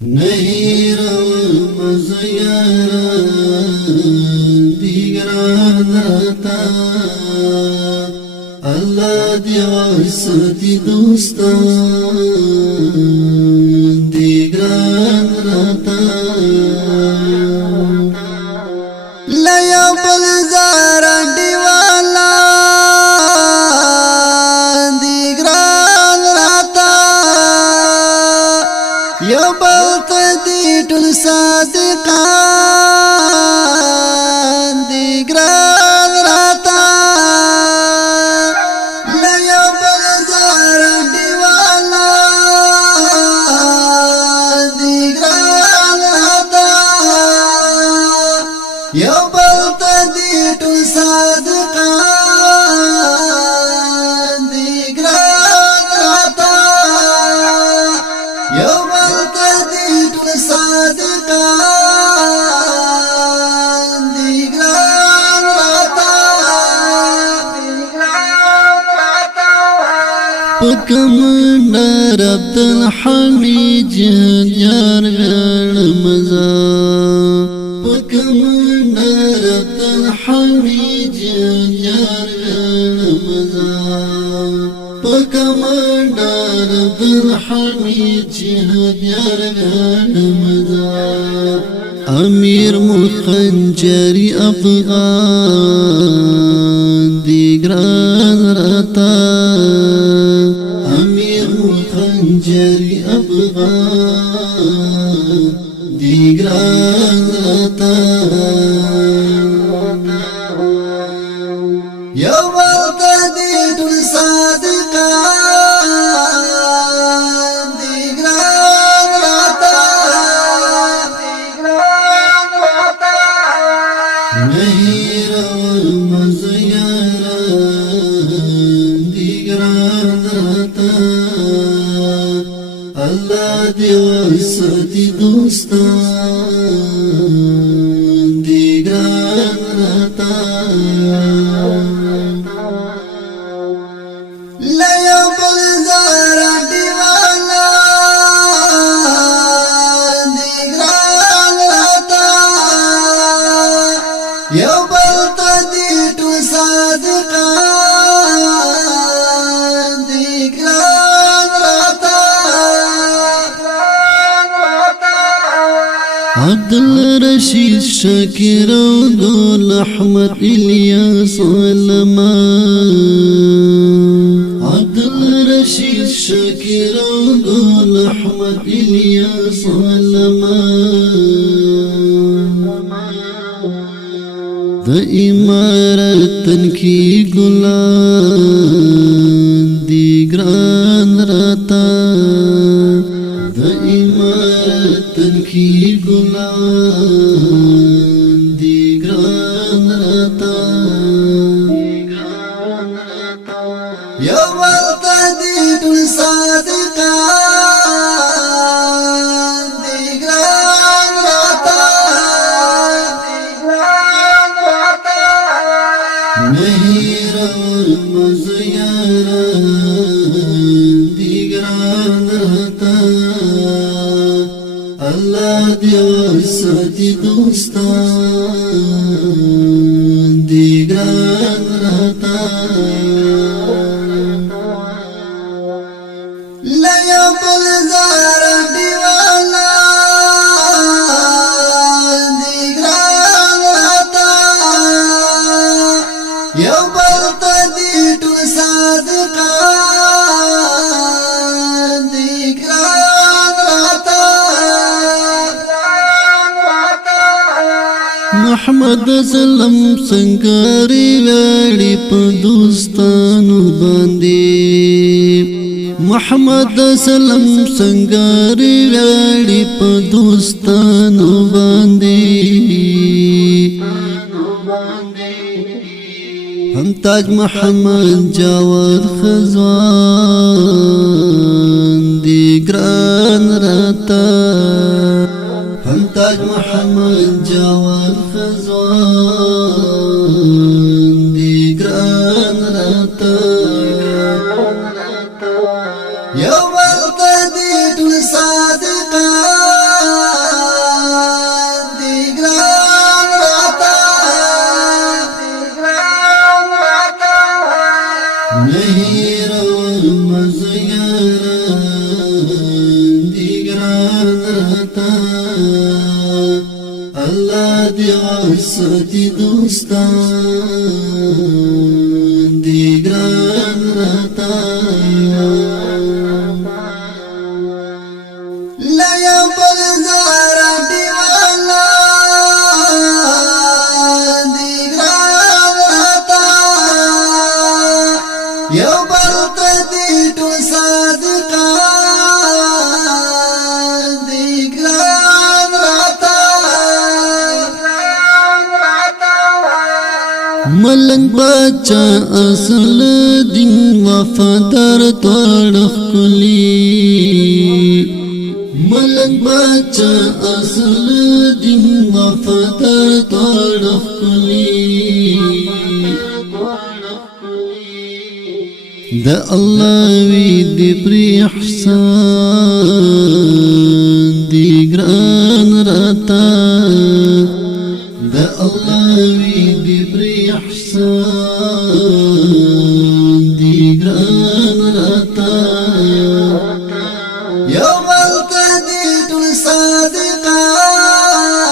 نهیر مزیاران دیگران راتا اللہ دیوار ساتی دوستان دیگران راتا لیا بلزاران دیوالا دیگران راتا یو بلت دی ټول صادقان دیگران راتا لیا بلزاران دیوالا دیگران راتا یو بلت دی ټول صادقان دیگران راتا یو بلت دی ټول صادقان دیگران راتا پکمندر عبدالحمید یار غړ مزا پکمندر عبدالحمید یار غړ مزا پکمندر عبدالحمید یار غړ مزا امیر مخنجری افغان دیگران راتا امیر مخنجری افغان دیگران راتا یو بلت دی ټول صادقان دیگران راتا نهیر مزیاران دیگران راتا اللہ دیوار ساتی دوستان دیگران راتا لیا بلزاران دیوالا دیگران راتا یو بلت دی ټول صادقان دیگران راتا عبدالرشید شاکر او ګل احمد الیاس علمان عبدالرشید شاکر او ګل احمد الیاس علمان د امارت تنکی ګلان دیگران راتا د امارت تنکی ګلان دیگران راتا یو بلت دی ټول صادقان دیگران راتا نهیر مزیاران دیگران راتا اللہ دیوار ساتی دوستان دیگران راتا لیا بلزاران دیوالا دیگران راتا یو بلت دی ټول صادقان دیگران راتا محمد سلام سنگاری ویڑی پا دوستانو باندی محمد سلام سنگاری ویڑی پا دوستانو باندی هم تاج محمد جاور خزوان دیگران راتا هم تاج محمد جاور خزوان دیگران راتا یو بلت دی ټول صادقان ګران راته الله دې وساتي دوستان دې ګران راته لا یو بل زارا دیوالا دی ګران راته یو بل ته دې ټول صادقان دی ګران راته ملنګ بچا اصل دین وفادار توړ خلی ملنګ بچا اصل دین وفادار توړ خلی د الله وی دی پر احسان دی ګران راته د الله وی دی پر احسان دی ګران راته یو بل ته دې ټول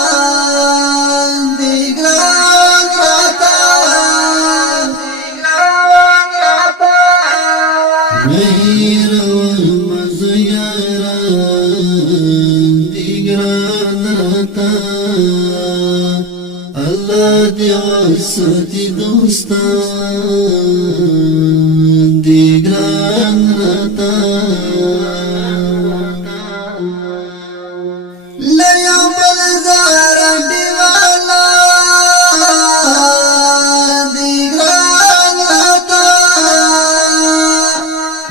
صادقان دی ګران راته مهیر والمزياران دی ګران راته الله دې وساتي دوستان دی ګران راته لا یو بل زارا دیوالا دی ګران راته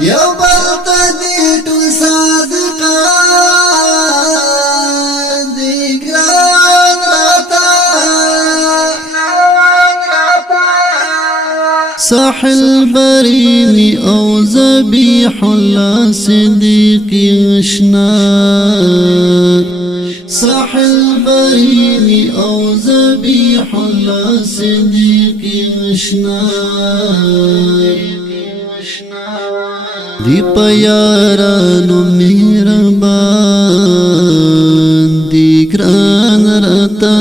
یو بل ته دې ټول صادقان دی ګران راته ساحل بريني او ذبيح الله صديقي غشنا ساحل بريني او ذبيح الله صديقي غشنا دی پیارانو مهربان دی ګران راته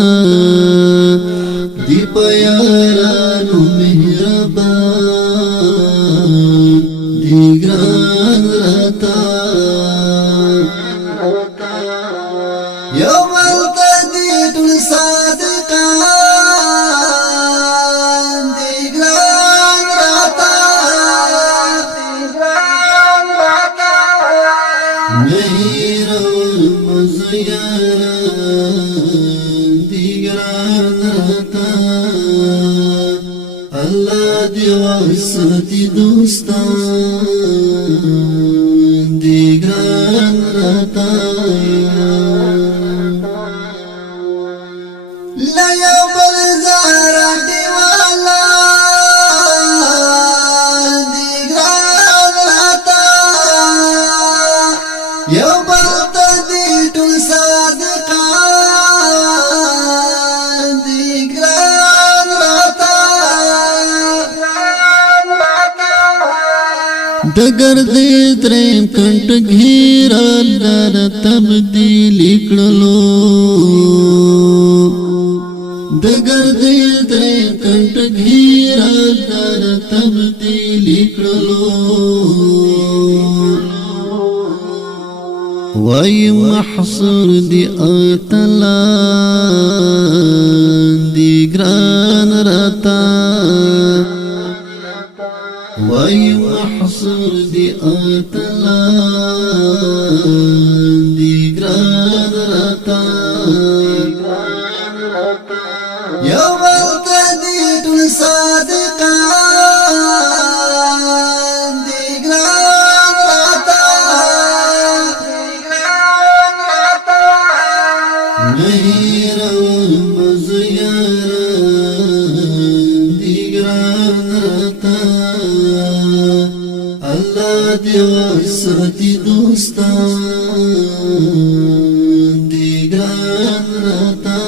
دی پیارانو مهربان دی ګران راته یو بل ته دې ټول صادقان دی ګران راته مهیر والمزياران دی ګران راته الله دې وساتي دوستان دی ګران راته لا یو بل زارا دیوالا دی ګران راته یو بل ته دې ټول صادقان دی ګران راته دګر دې دریم کنټ گھیرا لار تبدیل کړلو دګر دې دریم کنټ گھیرا لار تبدیل کړلو وای محصور دی اتلان دی ګران راته وای محصور دی اتلان دی ګران راته یو بل ته دې ټول صادقان دی ګران راته مهیر والمزياران دی ګران راته الله دې وساتي دوستان دی ګران راته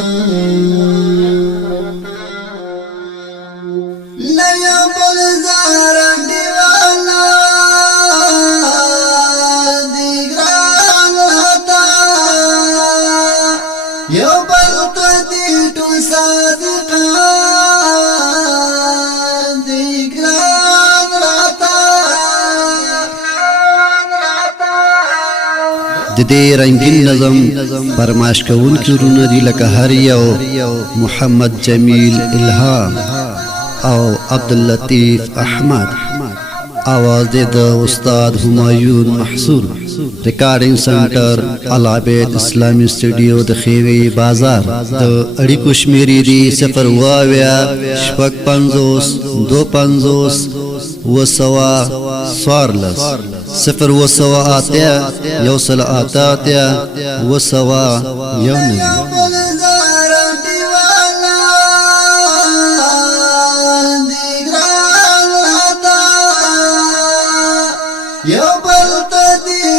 لا یو بل زارا دیوالا دی ګران راته دې رنگین نظم فرمایش کوونکي ورونه دي لکه هر یو محمد جمیل الهام او عبداللطیف احمد. आवाज दे द उस्ताद हुमायून महसूर. Recording centre अलआबेद इस्लामी स्टूडियो द खेवी बाजार. द अड़िको शमेरी दी 0 شپږ 50 250 وسوا سوارلس 0 آتیا یوصل آتاتیا وسوا یونی. یو بل ته دی